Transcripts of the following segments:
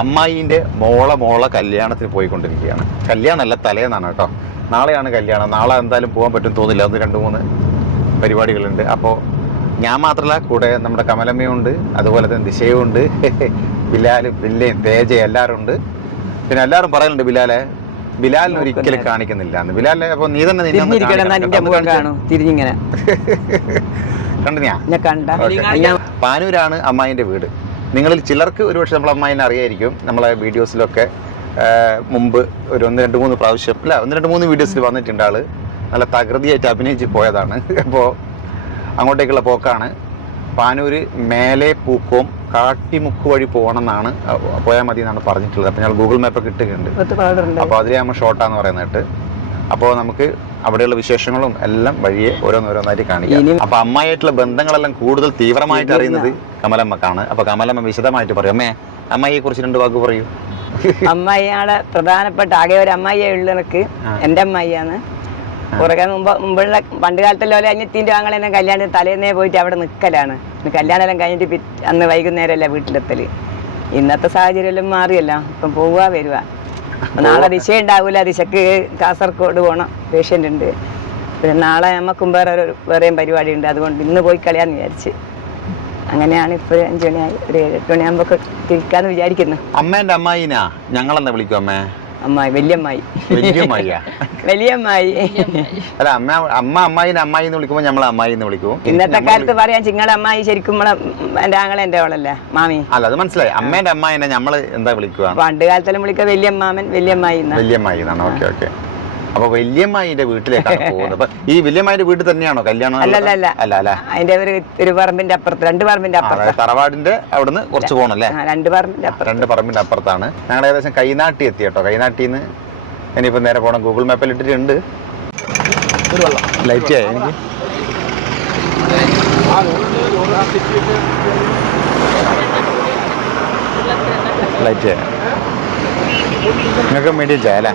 അമ്മായിൻ്റെ മോളെ കല്യാണത്തിന് പോയിക്കൊണ്ടിരിക്കുകയാണ്. കല്യാണമല്ല, തലേന്നാണ് കേട്ടോ. നാളെയാണ് കല്യാണം. നാളെ എന്തായാലും പോകാൻ പറ്റും തോന്നില്ല. ഒന്ന് 2-3 പരിപാടികളുണ്ട്. അപ്പോൾ ഞാൻ മാത്രമല്ല, കൂടെ നമ്മുടെ കമലമ്മയുണ്ട്, അതുപോലെ തന്നെ ദിശയും ഉണ്ട്, ബിലാലും വില്ലയും തേജയും എല്ലാവരും ഉണ്ട്. പിന്നെ എല്ലാവരും പറയുന്നുണ്ട് ബിലാലിനെ ഒരിക്കലും കാണിക്കുന്നില്ല എന്ന്. ബിലാലിനെ അപ്പോൾ നീ തന്നെ കണ്ടു. പാനൂരാണ് അമ്മായിൻ്റെ വീട്. നിങ്ങളിൽ ചിലർക്ക് ഒരുപക്ഷെ നമ്മൾ അമ്മായിനെ അറിയായിരിക്കും. നമ്മളെ വീഡിയോസിലൊക്കെ മുമ്പ് ഒരു 1-2-3 പ്രാവശ്യം, അല്ല 1-2-3 വീഡിയോസിൽ വന്നിട്ടുണ്ട്. ആള് നല്ല തകൃതിയായിട്ട് അഭിനയിച്ച് പോയതാണ്. അപ്പോൾ അങ്ങോട്ടേക്കുള്ള പോക്കാണ്. പാനൂര് മേലെ പൂക്കോം കാട്ടിമുക്ക് വഴി പോകണമെന്നാണ്, പോയാൽ മതി എന്നാണ് പറഞ്ഞിട്ടുള്ളത്. അപ്പോൾ ഞങ്ങൾ ഗൂഗിൾ മാപ്പൊക്കെ ഇട്ടിട്ടുണ്ട്. അപ്പോൾ അതിലാകുമ്പോൾ ഷോർട്ടാന്ന് പറയുന്നിട്ട്. അപ്പോൾ നമുക്ക് അവിടെയുള്ള വിശേഷങ്ങളും എല്ലാം വഴിയെ ഓരോന്നോരോന്നായിട്ട് കാണിക്കാം. അപ്പോൾ അമ്മായിട്ടുള്ള ബന്ധങ്ങളെല്ലാം കൂടുതൽ തീവ്രമായിട്ട് അറിയുന്നത് കമലമ്മക്കാണ്. അപ്പോൾ കമലമ്മ വിശദമായിട്ട് പറയും. അമ്മായിയെ കുറിച്ച് 2 വാക്ക് പറയൂ. അമ്മായിയാണ് പ്രധാനപ്പെട്ട, ആകെ ഒരു അമ്മായിയെ ഉള്ളവർക്ക് എൻ്റെ അമ്മായിയാണ്. കുറേ മുമ്പുള്ള പണ്ട് കാലത്തല്ലോ അന്യത്തിൻ്റെ ആങ്ങളെന്നെ കല്യാണം തലേന്നേ പോയിട്ട് അവിടെ നിൽക്കലാണ്. കല്യാണമെല്ലാം കഴിഞ്ഞിട്ട് അന്ന് വൈകുന്നേരമല്ല വീട്ടിലെത്തല്. ഇന്നത്തെ സാഹചര്യം എല്ലാം മാറിയല്ലോ. ഇപ്പം പോവുക വരുക. നാളെ ദിശ ഉണ്ടാവില്ല. ദിശക്ക് കാസർഗോഡ് പോകണം, പേഷ്യൻ്റ് ഉണ്ട്. പിന്നെ നാളെ നമുക്കും വേറെയും പരിപാടി ഉണ്ട്. അതുകൊണ്ട് ഇന്ന് പോയി കളിയാന്ന് വിചാരിച്ച്. അങ്ങനെയാണ് ഇപ്പോൾ 5 മണിയായി. ഒരു 7-8 മണിയാകുമ്പോൾ തിരിക്കാന്ന് വിചാരിക്കുന്നു. അമ്മേൻ്റെ അമ്മായിനാ ഞങ്ങളെന്താ വിളിക്കും? അമ്മായി വലിയമ്മായി. വലിയമ്മായി അല്ല, അമ്മായിനെ അമ്മായി എന്ന് വിളിക്കുമ്പോൾ നമ്മൾ അമ്മായി എന്ന് വിളിക്കും. ഇന്നത്തെ കാലത്ത് പറയാൻ ചിങ്ങളെ അമ്മായി ശരിക്കും എന്റെ ആങ്ങളെ എന്റെ അവളല്ലേ മാമി. അല്ല, അത് മനസ്സിലായി. അമ്മേന്റെ അമ്മായിനെ നമ്മള് എന്താ വിളിക്കുക? പണ്ട് കാലത്തെല്ലാം വിളിക്കുക വലിയമ്മാമൻ, വലിയമ്മായി. വലിയമ്മായി എന്നാണ്. Okay okay. അപ്പൊ വല്യമ്മായിന്റെ വീട്ടിലേക്കാണ് പോകുന്നത്. അപ്പൊ ഈ വല്യമ്മായിന്റെ വീട്ടിൽ തന്നെയാണോ കല്യാണം? അല്ല, അതിന്റെ ഒരു പറമ്പിന്റെ അപ്പുറത്ത്, 2 പറമ്പിന്റെ അപ്പുറത്ത്. തറവാടിന്റെ അവിടുന്ന് കുറച്ച് പോകണം അല്ലേ? 2 പറമ്പിന്റെ അപ്പുറത്ത്. 2 പറമ്പിന്റെ അപ്പുറത്താണ്. ഞങ്ങൾ ഏകദേശം കൈനാട്ടി എത്തി കേട്ടോ. കൈനാട്ടിന്ന് ഇനിയിപ്പോ നേരെ പോകണം. ഗൂഗിൾ മാപ്പിൽ ഇട്ടിട്ടുണ്ട്. ലൈറ്റ് ആയി എനിക്ക്. ലൈറ്റ് ആയി. നിങ്ങൾക്ക് മീഡിയം ചായ അല്ലേ?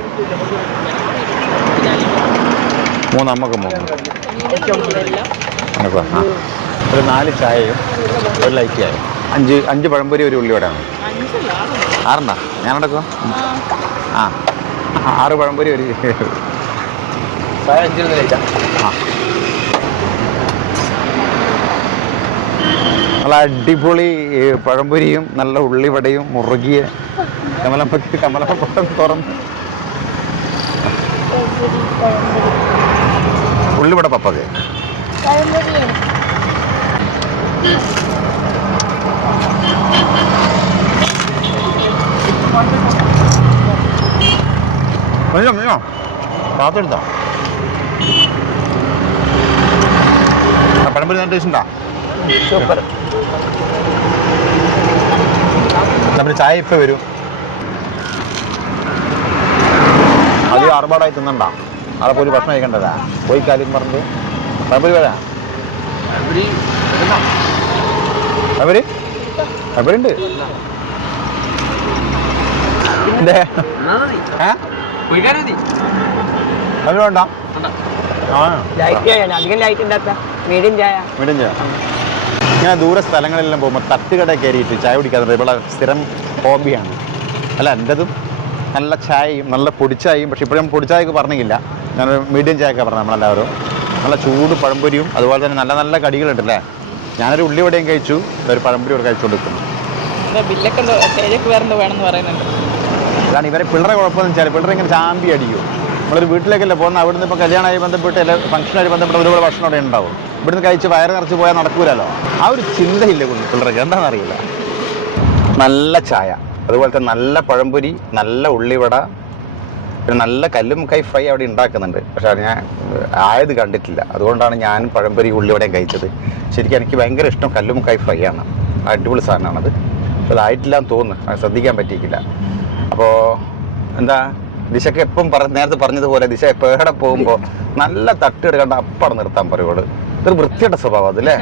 3 നമുക്ക് 3 ആ. ഒരു 4 ചായയും ഒരു ലൈറ്റ് ചായയും 5 പഴംപൊരി ഒരു ഉള്ളിവടയാണ്. 6 ഞാൻ നടക്കുക. 6 പഴംപൊരി ഒരു ചായ 5 ലൈറ്റ്. നല്ല അടിപൊളി പഴംപൊരിയും നല്ല ഉള്ളിവടയും മുറുകിയ കമലപ്പട്ടം തുറന്ന് ഉള്ളിവട പപ്പത്. പാത്തെടുത്തോ? പഴംപൊരി നല്ല ടേസ്റ്റ് ഉണ്ടാ? സൂപ്പർ. നമ്മുടെ ചായ ഇപ്പൊ വരും. അധികം ആർഭാടായി തിന്നണ്ട. അവിടെ പോയി ഭക്ഷണം കഴിക്കേണ്ടതാ. പോയി കാര്യം പറഞ്ഞത് പഴംപൊരി വരാ. പഴംപൊരി ഉണ്ട്. അത് വേണ്ട. മീഡിയം ചായ. ഇങ്ങനെ ദൂര സ്ഥലങ്ങളിലെല്ലാം പോകുമ്പോൾ തട്ടുകട കയറിയിട്ട് ചായ കുടിക്കാതെ ഇവിടെ സ്ഥിരം ഹോബിയാണ്. അല്ല, എൻ്റെതും നല്ല ചായയും നല്ല പൊടിച്ചായയും. പക്ഷെ ഇപ്പോഴും പൊടിച്ചായൊക്കെ പറഞ്ഞില്ല, ഞാനൊരു മീഡിയം ചായയൊക്കെ പറഞ്ഞു. നമ്മളെല്ലാവരും നല്ല ചൂട് പഴംപൊരിയും അതുപോലെ തന്നെ നല്ല നല്ല കടികളുണ്ടല്ലേ. ഞാനൊരു ഉള്ളിവടയും കഴിച്ചു, ഒരു പഴംപൊരി കൂടെ കഴിച്ചുകൊണ്ടിരിക്കുന്നു. അതാണ് ഇവരെ പിള്ളേരെ കുഴപ്പമെന്ന് വെച്ചാൽ പിള്ളേരെ ഇങ്ങനെ ചാമ്പി അടിക്കും. നമ്മളൊരു വീട്ടിലേക്കല്ലേ പോകുന്നത്. അവിടുന്ന് ഇപ്പോൾ കല്യാണമായി ബന്ധപ്പെട്ട് അല്ലെ ഫംഗ്ഷനായി ബന്ധപ്പെട്ട് ഒരുപാട് ഭക്ഷണം അവിടെ ഉണ്ടാവും. ഇവിടുന്ന് കഴിച്ച് വയറ് നിറച്ച് പോയാൽ നടക്കൂലല്ലോ. ആ ഒരു ചിന്തയില്ല പിള്ളേർക്ക്, എന്താണെന്നറിയില്ല. നല്ല ചായ, അതുപോലെ തന്നെ നല്ല പഴംപൊരി, നല്ല ഉള്ളിവട, പിന്നെ നല്ല കല്ലുമുക്കായി ഫ്രൈ അവിടെ ഉണ്ടാക്കുന്നുണ്ട്. പക്ഷെ അത് ഞാൻ ആയത് കണ്ടിട്ടില്ല. അതുകൊണ്ടാണ് ഞാൻ പഴംപൊരി ഉള്ളിവടയും കഴിച്ചത്. ശരിക്കും എനിക്ക് ഭയങ്കര ഇഷ്ടം കല്ലുമുക്കായി ഫ്രൈ ആണ്. അടിപൊളി സാധനമാണത്. അപ്പോൾ അതായിട്ടില്ലാന്ന് തോന്നുന്നു, അത് ശ്രദ്ധിക്കാൻ പറ്റിയിട്ടില്ല. അപ്പോൾ എന്താ ദിശക്ക് എപ്പം നേരത്തെ പറഞ്ഞതുപോലെ ദിശ എപ്പോൾ എവിടെ പോകുമ്പോൾ നല്ല തട്ട് കണ്ട അപ്പം നിർത്താൻ പറയുള്ളൂ. ഇതൊരു വൃത്തിയുടെ സ്വഭാവം അതല്ലേ?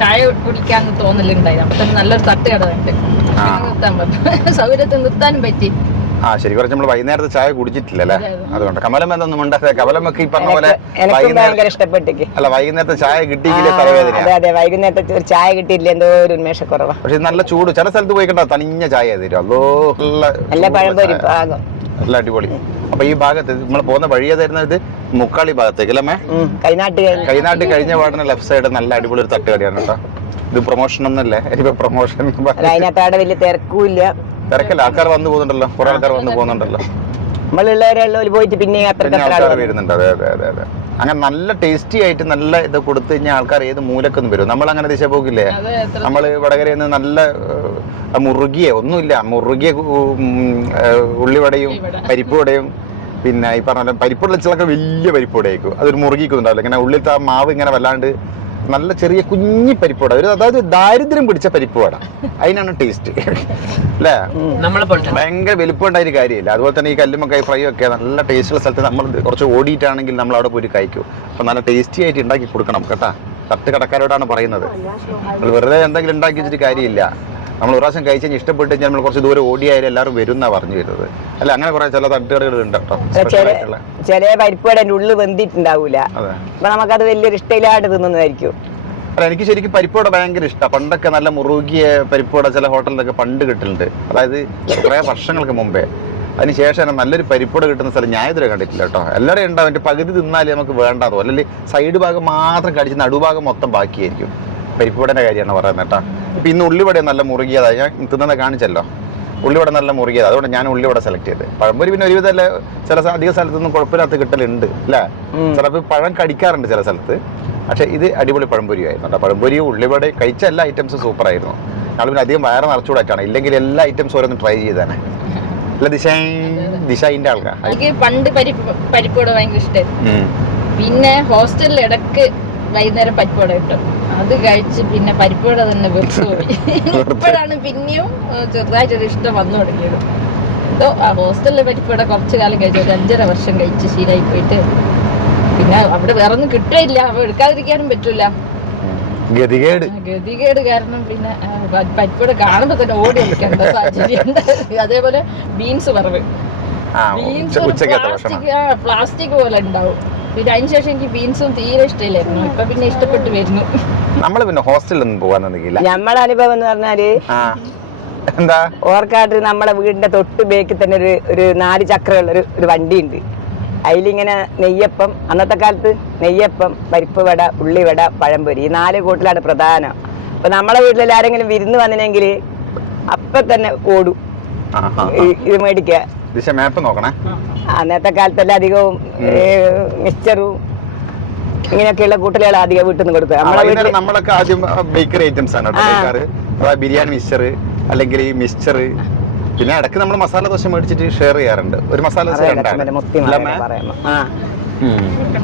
ചായ കുടിക്കാന്ന് തോന്നലുണ്ടായി. അപ്പൊ തന്നെ നല്ലൊരു തട്ടുകട ഉണ്ട്, നിർത്താൻ പറ്റും. സൗകര്യത്തിൽ നിർത്താനും പറ്റി. ശരി കുറച്ച് നമ്മൾ വൈകുന്നേരത്തെ ചായ കുടിച്ചിട്ടില്ല അല്ലേ? അതുകൊണ്ട് കമലം എന്തൊന്നും ഉണ്ടാകാതെ കമലമൊക്കെ ഈ പറഞ്ഞ പോലെ ഭയങ്കര ഇഷ്ടപ്പെട്ടേക്ക്. അല്ല വൈകുന്നേരത്തെ ചായ കിട്ടിയില്ലേ തലവേദന. അതെ വൈകുന്നേരത്തെ ഒരു ചായ കിട്ടിയില്ല എന്തോ ഒരു ഉന്മേഷക്കുറവാ. പക്ഷെ നല്ല ചൂട് ചില സ്ഥലത്ത് പോയി കണ്ടാ തണിഞ്ഞ ചായ തരും. അതോ നല്ല പഴംപൊരി പാകം നല്ല അടിപൊളി. അപ്പൊ ഈ ഭാഗത്ത് നമ്മൾ പോകുന്ന വഴിയെ തരുന്നത് മുക്കാളി ഭാഗത്തേക്ക് അല്ലേ? കൈനാട്ട് കഴിഞ്ഞ പാടിന് ലെഫ്റ്റ് സൈഡ് നല്ല അടിപൊളി ഒരു തട്ടുകടിയാണ് കേട്ടോ. ഇത് പ്രൊമോഷൻ ഒന്നല്ലേ? ഇപ്പൊ പ്രൊമോഷൻ അതിനകത്ത് വലിയ തിരക്കുമില്ല. തിരക്കല്ല, ആൾക്കാർ വന്നു പോകുന്നുണ്ടല്ലോ, കുറെ ആൾക്കാർ വന്നു പോകുന്നുണ്ടല്ലോ. നമ്മളുള്ളവരെല്ലാം പോയിട്ട് പിന്നെ ആൾക്കാർ വരുന്നുണ്ട്. അതെ അതെ അതെ അതെ. അങ്ങനെ നല്ല ടേസ്റ്റി ആയിട്ട് നല്ല ഇത് കൊടുത്തു കഴിഞ്ഞാൽ ആൾക്കാർ ഏത് മൂലക്കൊന്നും വരും. നമ്മൾ അങ്ങനെ ദിശ പോകില്ലേ? നമ്മൾ വടകരയിൽ നിന്ന് നല്ല മുറുകിയ ഒന്നുമില്ല, മുറുകിയ ഉള്ളിവടയും പരിപ്പുവടയും പിന്നെ ഈ പറഞ്ഞ പരിപ്പുള്ള ചിലൊക്കെ വലിയ പരിപ്പുവടയായിരിക്കും. അതൊരു മുറുകിക്കുന്നുണ്ടാവില്ല. ഇങ്ങനെ ഉള്ളിലത്തെ ആ മാവ് ഇങ്ങനെ വല്ലാണ്ട് നല്ല ചെറിയ കുഞ്ഞി പരിപ്പുവട, ഒരു അതായത് ദാരിദ്ര്യം പിടിച്ച പരിപ്പുവട, അതിനാണ് ടേസ്റ്റ് അല്ലേ? ഭയങ്കര വലിപ്പമുണ്ടായൊരു കാര്യമില്ല. അതുപോലെ തന്നെ ഈ കല്ലുമ്മക്കായി ഫ്രൈ ഒക്കെ നല്ല ടേസ്റ്റുള്ള സ്ഥലത്ത് നമ്മൾ കുറച്ച് ഓടിയിട്ടാണെങ്കിൽ നമ്മൾ അവിടെ പോയി കഴിക്കും. അപ്പം നല്ല ടേസ്റ്റി ആയിട്ട് ഉണ്ടാക്കി കൊടുക്കണം കേട്ടാ. തട്ട് കടക്കാരോടാണ് പറയുന്നത്. നമ്മൾ വെറുതെ എന്തെങ്കിലും ഉണ്ടാക്കി വെച്ചിട്ട് കാര്യമില്ല. നമ്മൾ ഒരു പ്രാവശ്യം കഴിച്ച് ഇഷ്ടപ്പെട്ട് കഴിഞ്ഞാൽ നമ്മൾ കുറച്ച് ദൂരം ഓടിയായാലും എല്ലാവരും വരും എന്നാണ് പറഞ്ഞു വരുന്നത്. അല്ല അങ്ങനെ കുറെ ചില തട്ടുകടകൾ ഉണ്ട് കേട്ടോ. ചില പരിപ്പുവട ഉള്ളിൽ വെന്തിട്ടുണ്ടാവൂല. അപ്പൊ നമുക്കത് വലിയൊരു ഇഷ്ടയിലായിട്ട് തിന്നുന്നതായിരിക്കും. അല്ല എനിക്ക് ശരിക്കും പരിപ്പുവട ഭയങ്കര ഇഷ്ടമാണ്. പണ്ടൊക്കെ നല്ല മുറുകിയ പരിപ്പുവട ചില ഹോട്ടലിലൊക്കെ പണ്ട് കിട്ടുന്നുണ്ട്. അതായത് കുറേ വർഷങ്ങൾക്ക് മുമ്പേ. അതിനുശേഷം നല്ലൊരു പരിപ്പുവട കിട്ടുന്ന സ്ഥലം ഞാൻ ഇതുവരെ കണ്ടിട്ടില്ല കേട്ടോ. എല്ലാവരും ഉണ്ടാവും. എൻ്റെ പകുതി തിന്നാലേ നമുക്ക് വേണ്ടാതോ, അല്ലെങ്കിൽ സൈഡ് ഭാഗം മാത്രം കടിച്ച് നടുഭാഗം മൊത്തം ബാക്കിയായിരിക്കും. പരിപ്പുവടേൻ്റെ കാര്യമാണ് പറയുന്നത് കേട്ടോ. ഇപ്പം ഇന്ന് ഉള്ളിവട നല്ല മുറുകിയതാണ്. ഞാൻ തിന്നുന്നത് കാണിച്ചല്ലോ. ഉള്ളിവട നല്ല മുറുകിയത്, അതുകൊണ്ട് ഞാൻ ഉള്ളിവട സെലക്ട് ചെയ്ത്. പഴംപൊരി പിന്നെ ഒരുവിധമല്ല ചില അധിക സ്ഥലത്തൊന്നും കുഴപ്പമില്ലാത്ത കിട്ടലുണ്ട് അല്ലേ? ചിലപ്പോൾ പഴം കടിക്കാറുണ്ട് ചില സ്ഥലത്ത്. പക്ഷേ ഇത് അടിപൊളി പഴംപൊരിയായിരുന്നു കേട്ടോ. പഴംപൊരിയും ഉള്ളിവടയും കഴിച്ച എല്ലാ ഐറ്റംസും സൂപ്പറായിരുന്നു. ഞങ്ങൾ പിന്നെ അധികം വയറ് നിറച്ചുകൂടായിട്ടാണ്, ഇല്ലെങ്കിൽ എല്ലാ ഐറ്റംസും ഓരോന്ന് ട്രൈ ചെയ്തേനെ. അല്ല ദിശയിൻ്റെ ആൾക്കാർ എനിക്ക് പണ്ട് പരിപ്പുവട ഭയങ്കര ഇഷ്ടമായിരുന്നു. പിന്നെ ഹോസ്റ്റലിൽ ഇടക്ക് വൈകുന്നേരം പരിപ്പുവട കിട്ടും. അത് കഴിച്ച് പിന്നെ പരിപ്പുവട തന്നെ വെറുതെ പോയി. ഇപ്പോഴാണ് പിന്നെയും ചെറുതായിട്ടൊരു ഇഷ്ടം വന്നു തുടങ്ങിയത്. എന്തോ ആ ഹോസ്റ്റലിലെ പരിപ്പുവട കുറച്ചു കാലം കഴിച്ചു, ഒരു 5.5 വർഷം കഴിച്ച് ശീലമായി പോയിട്ട് പിന്നെ അവിടെ വേറെ ഒന്നും കിട്ടില്ല. അപ്പൊ എടുക്കാതിരിക്കാനും പറ്റൂല. ഗതികേട് കാരണം പിന്നെ പരിപ്പുവട കാണുമ്പോ തന്നെ ഓടി എടുക്കേണ്ട സാഹചര്യം. അതേപോലെ ബീൻസ് വറവ്, ബീൻസ് പ്ലാസ്റ്റിക് പോലെ ഉണ്ടാവും. പിന്നെ അതിന് ശേഷം എനിക്ക് ബീൻസും തീരെ ഇഷ്ടമില്ലായിരുന്നു. ഇപ്പൊ പിന്നെ ഇഷ്ടപ്പെട്ട് വരുന്നു. നമ്മള് പിന്നെ ഹോസ്റ്റലിൽ ഒന്നും പോകാൻ നിന്നില്ല. നമ്മളെ അനുഭവം എന്ന് പറഞ്ഞാല് എന്താ, ഓർക്കാട്ട് നമ്മളെ വീടിന്റെ തൊട്ട് ബേക്കിൽ തന്നെ ഒരു 4 ചക്രമുള്ള ഒരു വണ്ടി ഉണ്ട്. അതിലിങ്ങനെ നെയ്യപ്പം, അന്നത്തെ കാലത്ത് നെയ്യപ്പം, പരിപ്പുവട, ഉള്ളിവട, പഴംപൊരി, ഈ 4 കൂട്ടിലാണ് പ്രധാനം. അപ്പൊ നമ്മളെ വീട്ടിൽ ആരെങ്കിലും വിരുന്ന് വന്നിനെങ്കിൽ അപ്പൊ തന്നെ ഓടും ഇത് മേടിക്കുക. മാപ്പ് നോക്കണേ. അന്നത്തെ കാലത്തല്ല അധികവും മിക്സ്ചറും ഇങ്ങനെയൊക്കെയുള്ള കൂട്ടലുകൾ അധികം വീട്ടിൽ നിന്ന് കൊടുക്കുക. നമ്മളൊക്കെ ആദ്യം ബേക്കറി ഐറ്റംസ് ആണ് കേട്ടോ. ബിരിയാണി മിക്സ്ചർ അല്ലെങ്കിൽ ഈ മിക്സ്ചർ, പിന്നെ ഇടയ്ക്ക് നമ്മൾ മസാല ദോശ മേടിച്ചിട്ട് ഷെയർ ചെയ്യാറുണ്ട്. ഒരു മസാല ദോശ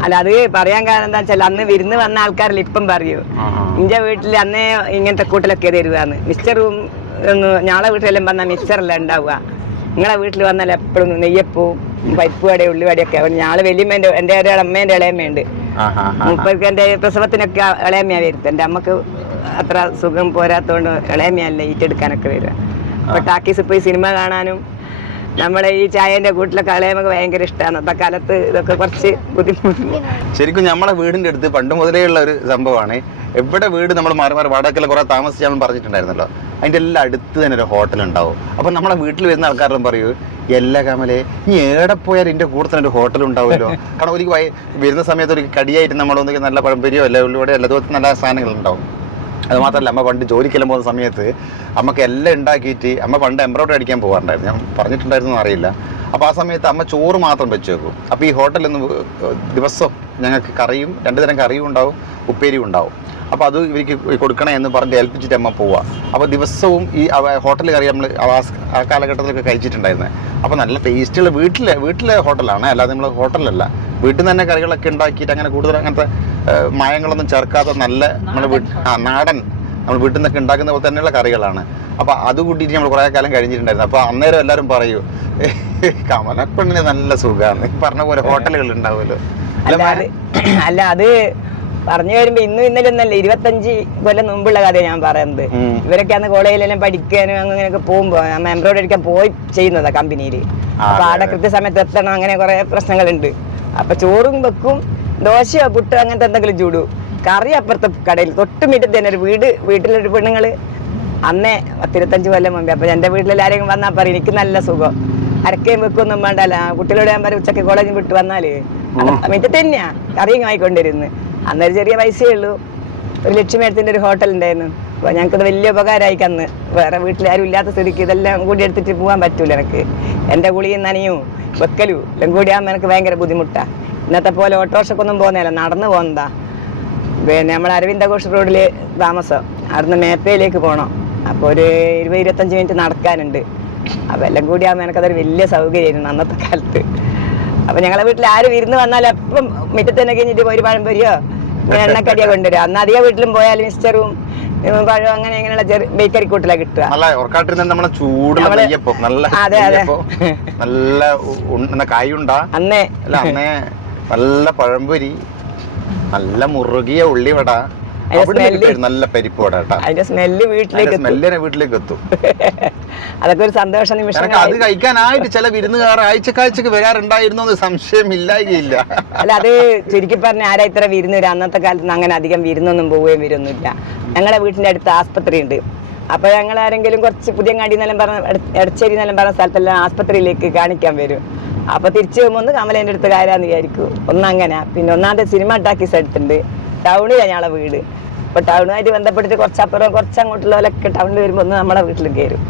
അല്ല, അത് പറയാൻ കാരണം എന്താ വെച്ചാൽ അന്ന് വിരുന്ന് വന്ന ആൾക്കാരല്ല ഇപ്പം പറയൂ. എന്റെ വീട്ടിൽ അന്നേ ഇങ്ങനത്തെ കൂട്ടലൊക്കെ തരുവാന്ന്. മിക്സ്ചറും ഞങ്ങളെ വീട്ടിലെല്ലാം വന്നാൽ മിക്സ്ചറല്ല ഉണ്ടാവുക. നിങ്ങളെ വീട്ടിൽ വന്നാൽ എപ്പോഴും നെയ്യപ്പവും പരിപ്പുവടയും ഉള്ളിവടയൊക്കെ. ഞങ്ങള് വലിയമ്മേന്റെ, എൻ്റെ ഒരു അമ്മേന്റെ ഇളയമ്മയുണ്ട്. മുപ്പർക്ക് എൻ്റെ പ്രസവത്തിനൊക്കെ ഇളയമ്മയാ വരുന്നത്. എൻ്റെ അമ്മക്ക് അത്ര സുഖം പോരാത്തോണ്ട് ഇളയമ്മയല്ല ഈറ്റെടുക്കാനൊക്കെ വരിക. അപ്പൊ ടാക്കീസ് പോയി സിനിമ കാണാനും നമ്മളെ ഈ ചായന്റെ കൂട്ടിലൊക്കെ ഇളയമ്മക്ക് ഭയങ്കര ഇഷ്ടമാണ്. അപ്പൊ കാലത്ത് ഇതൊക്കെ കുറച്ച് ബുദ്ധിമുട്ട്. ശരിക്കും നമ്മളെ വീടിന്റെ അടുത്ത് പണ്ട് മുതലേ ഉള്ള ഒരു സംഭവമാണ്. എവിടെ വീട് നമ്മൾ മാറി വാടകയ്ക്കെല്ലാം കുറെ താമസിച്ചാൽ പറഞ്ഞിട്ടുണ്ടായിരുന്നല്ലോ, അതിന്റെ എല്ലാം അടുത്ത് തന്നെ ഒരു ഹോട്ടൽ ഉണ്ടാവും. അപ്പൊ നമ്മളെ വീട്ടിൽ വരുന്ന ആൾക്കാരും പറയൂ, എല്ലാ കമലെ നീ ഏടെ പോയാൽ എൻ്റെ കൂടെ തന്നെ ഒരു ഹോട്ടൽ ഉണ്ടാവുമല്ലോ. കാരണം ഒരു വരുന്ന സമയത്ത് ഒരു കടിയായിട്ട് നമ്മളൊന്ന് നല്ല പഴംപൊരിയോ അല്ല ഉള്ളിവടയോ എല്ലാതും നല്ല സാധനങ്ങളുണ്ടാവും. അത് മാത്രമല്ല, അമ്മ പണ്ട് ജോലിക്കെല്ലാം പോകുന്ന സമയത്ത് അമ്മക്ക് എല്ലാം ഉണ്ടാക്കിയിട്ട് അമ്മ പണ്ട് എംബ്രോയിഡറി അടിക്കാൻ പോകാറുണ്ടായിരുന്നു. ഞാൻ പറഞ്ഞിട്ടുണ്ടായിരുന്നു അറിയില്ല. അപ്പോൾ ആ സമയത്ത് അമ്മ ചോറ് മാത്രം വെച്ച് വെക്കും. അപ്പോൾ ഈ ഹോട്ടലിൽ നിന്ന് ദിവസം ഞങ്ങൾക്ക് കറിയും 2 തരം കറിയും ഉണ്ടാവും, ഉപ്പേരിയും ഉണ്ടാവും. അപ്പോൾ അത് ഇവർക്ക് കൊടുക്കണേ എന്ന് പറഞ്ഞ് ഏൽപ്പിച്ചിട്ട് അമ്മ പോവുക. അപ്പോൾ ദിവസവും ഈ ഹോട്ടൽ കറി നമ്മൾ ആ കാലഘട്ടത്തിലൊക്കെ കഴിച്ചിട്ടുണ്ടായിരുന്നത്. അപ്പോൾ നല്ല ടേസ്റ്റുള്ള വീട്ടിലെ ഹോട്ടലാണ്, അല്ലാതെ നമ്മൾ ഹോട്ടലല്ല. വീട്ടിൽ നിന്ന് തന്നെ കറികളൊക്കെ ഉണ്ടാക്കിയിട്ട് അങ്ങനെ കൂടുതൽ അങ്ങനത്തെ മായങ്ങളൊന്നും ചേർക്കാത്ത നല്ല നമ്മുടെ നാടൻ നമ്മൾ വീട്ടിൽ നിന്നൊക്കെ ഉണ്ടാക്കുന്ന പോലെ തന്നെയുള്ള കറികളാണ്. അപ്പോൾ അത് കൂട്ടിയിട്ട് നമ്മൾ കുറേ കാലം കഴിഞ്ഞിട്ടുണ്ടായിരുന്നു. അപ്പോൾ അന്നേരം എല്ലാവരും പറയൂ, കമലപ്പെണ്ണിന് നല്ല സുഖമാണ് പറഞ്ഞ പോലെ ഹോട്ടലുകൾ ഉണ്ടാവുമല്ലോ. അല്ല, അത് പറഞ്ഞു വരുമ്പോ ഇന്നും ഇന്നലെ ഒന്നല്ല, 25 കൊല്ലം മുമ്പുള്ള കഥയാണ് ഞാൻ പറയുന്നത്. ഇവരൊക്കെ അന്ന് കോളേജിലെല്ലാം പഠിക്കാനും അങ്ങനെയൊക്കെ പോകുമ്പോ നമ്മ എംബ്രോയിഡറി അടിക്കാൻ പോയി ചെയ്യുന്നതാ കമ്പനിയിൽ. അപ്പൊ ആടെ കൃത്യസമയത്ത് എത്തണം, അങ്ങനെ കുറെ പ്രശ്നങ്ങളുണ്ട്. അപ്പൊ ചോറും വെക്കും, ദോശയോ പുട്ടോ അങ്ങനത്തെ എന്തെങ്കിലും ചൂടും. കറി അപ്പുറത്തെ കടയിൽ തൊട്ട് മുറ്റത്ത് തന്നെ ഒരു വീട്ടിലൊരു പെണ്ണുങ്ങള് അന്നേ 25 കൊല്ലം മുമ്പേ. അപ്പൊ എന്റെ വീട്ടിലെല്ലാരെയും വന്നാൽ പറയും എനിക്ക് നല്ല സുഖം, അരക്കയും വെക്കൊന്നും വേണ്ടല്ല. കുട്ടികളോട് ഞാൻ പറയും ഉച്ചക്ക് കോളേജിൽ വിട്ട് വന്നാല് മുറ്റത്ത് തന്നെയാ കറിയും വാങ്ങിക്കൊണ്ടിരുന്നു. അന്നൊരു ചെറിയ പൈസയേ ഉള്ളൂ. ഒരു ലക്ഷ്മിയടത്തിന്റെ ഒരു ഹോട്ടൽ ഉണ്ടായിരുന്നു. അപ്പൊ ഞങ്ങൾക്കത് വലിയ ഉപകാരമായി. അന്ന് വേറെ വീട്ടിലാരും ഇല്ലാത്ത സ്ഥിതിക്ക് ഇതെല്ലാം കൂടി എടുത്തിട്ട് പോകാൻ പറ്റൂല. എനിക്ക് എന്റെ കുളിയും നനയും വെക്കലും എല്ലാം കൂടി ആകുമ്പോൾ എനിക്ക് ഭയങ്കര ബുദ്ധിമുട്ടാ. ഇന്നത്തെ പോലെ ഓട്ടോറിക്ഷക്കൊന്നും പോകുന്നില്ല, നടന്നു പോകുന്നതാ. പിന്നെ നമ്മൾ അരവിന്ദഘോഷ് റോഡില് താമസം, അവിടുന്ന് മേപ്പയിലേക്ക് പോകണം. അപ്പോൾ ഒരു 20-25 മിനിറ്റ് നടക്കാനുണ്ട്. അപ്പം എല്ലാം കൂടി ആകുമ്പോൾ എനിക്കതൊരു വലിയ സൗകര്യമായിരുന്നു അന്നത്തെ കാലത്ത്. അപ്പം ഞങ്ങളെ വീട്ടിൽ ആരും വിരുന്ന് വന്നാലും എപ്പം മുറ്റത്ത് തന്നെ കഴിഞ്ഞിട്ട് ഒരു പഴംപൊരിയോ എണ്ണക്കടിയോ കൊണ്ടുവരും. അന്ന് അധികം വീട്ടിലും പോയാൽ മിക്സ്ചറും പഴം അങ്ങനെ ഇങ്ങനെയുള്ള ബേക്കറി കൂട്ടിലാണ് കിട്ടുക. അതെ അതെ, നല്ല കായുണ്ടാ അന്നേ നല്ല പഴംപൊരി, നല്ല മുറുകിയ ഉള്ളിവട, നല്ല പരിപ്പുവട. അതിന്റെ സ്മെല്ല് വീട്ടിലേക്ക് എത്തും. അതൊക്കെ ഒരു സന്തോഷ നിമിഷം. അത് കഴിക്കാനായിട്ട് ചില വിരുന്നുകാർ ആഴ്ചക്കാഴ്ചക്ക് വരാറുണ്ടായിരുന്നു, സംശയമില്ലായില്ല. അല്ല, അത് ചുരുക്കി പറഞ്ഞ ആരാ ഇത്ര വിരുന്ന് വരും? അന്നത്തെ കാലത്ത് അങ്ങനെ അധികം വിരുന്നൊന്നും പോവുകയും വരുന്നില്ല. ഞങ്ങളെ വീട്ടിന്റെ അടുത്ത് ആസ്പത്രി ഉണ്ട്. അപ്പൊ ഞങ്ങൾ ആരെങ്കിലും കുറച്ച് പുതിയങ്ങാടി എന്നെല്ലാം പറഞ്ഞ എടച്ചേരി എന്നെല്ലാം പറഞ്ഞ സ്ഥലത്തെല്ലാം ആസ്പത്രിയിലേക്ക് കാണിക്കാൻ വരും. അപ്പൊ തിരിച്ചു പോകുമ്പോൾ ഒന്ന് കമലേന്റെ അടുത്ത് കാര്യമെന്ന് വിചാരിക്കും. ഒന്നങ്ങനെ. പിന്നെ ഒന്നാമത്തെ സിനിമ ടാക്കീസ് അടുത്തുണ്ട്. ടൗണിലാണ് ഞങ്ങളെ വീട്. അപ്പൊ ടൗണുമായിട്ട് ബന്ധപ്പെട്ടിട്ട് കുറച്ചപ്പുറം കുറച്ചങ്ങോട്ടുള്ളവരൊക്കെ ടൗണിൽ വരുമ്പോൾ ഒന്ന് നമ്മളെ വീട്ടിൽ കയറും.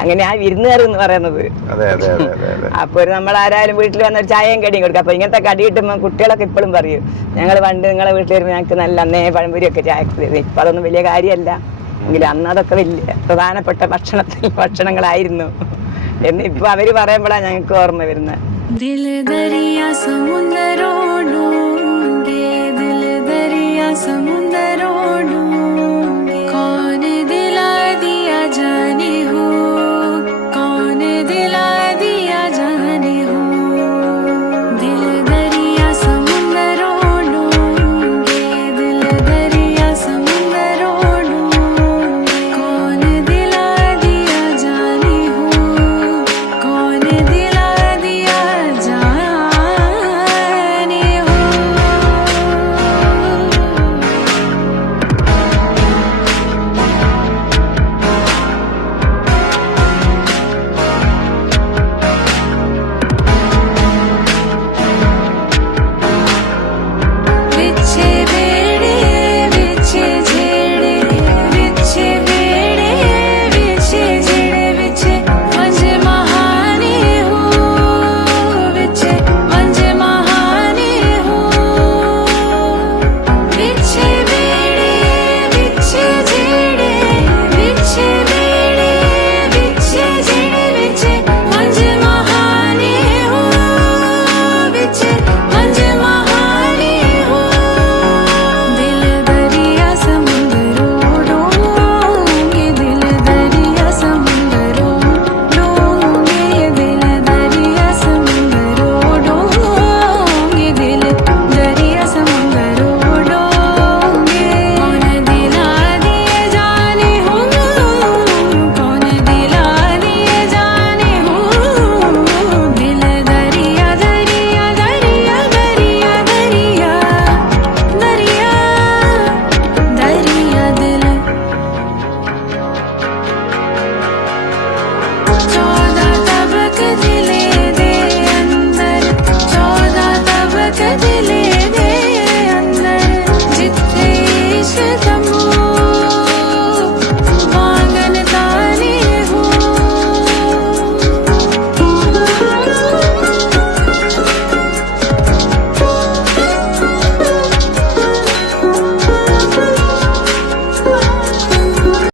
അങ്ങനെ ആ വിരുന്നുകാർ എന്ന് പറയുന്നത്. അപ്പൊ നമ്മളാരായാലും വീട്ടിൽ വന്ന ഒരു ചായയും കടിയും കൊടുക്കും. അപ്പൊ ഇങ്ങനത്തെ കടി കിട്ടുമ്പോൾ കുട്ടികളൊക്കെ ഇപ്പോഴും പറയും, ഞങ്ങൾ പണ്ട് നിങ്ങളെ വീട്ടിൽ വരുമ്പോൾ ഞങ്ങൾക്ക് നല്ല അന്നേ പഴംപൊരിയൊക്കെ ചായക്ക് തരും. ഇപ്പൊ അതൊന്നും വലിയ കാര്യമല്ല, എങ്കിലും അന്ന് അതൊക്കെ വലിയ പ്രധാനപ്പെട്ട ഭക്ഷണങ്ങളായിരുന്നു എന്ന് ഇപ്പൊ അവര് പറയുമ്പോഴാണ് ഞങ്ങൾക്ക് ഓർമ്മ വരുന്നത്.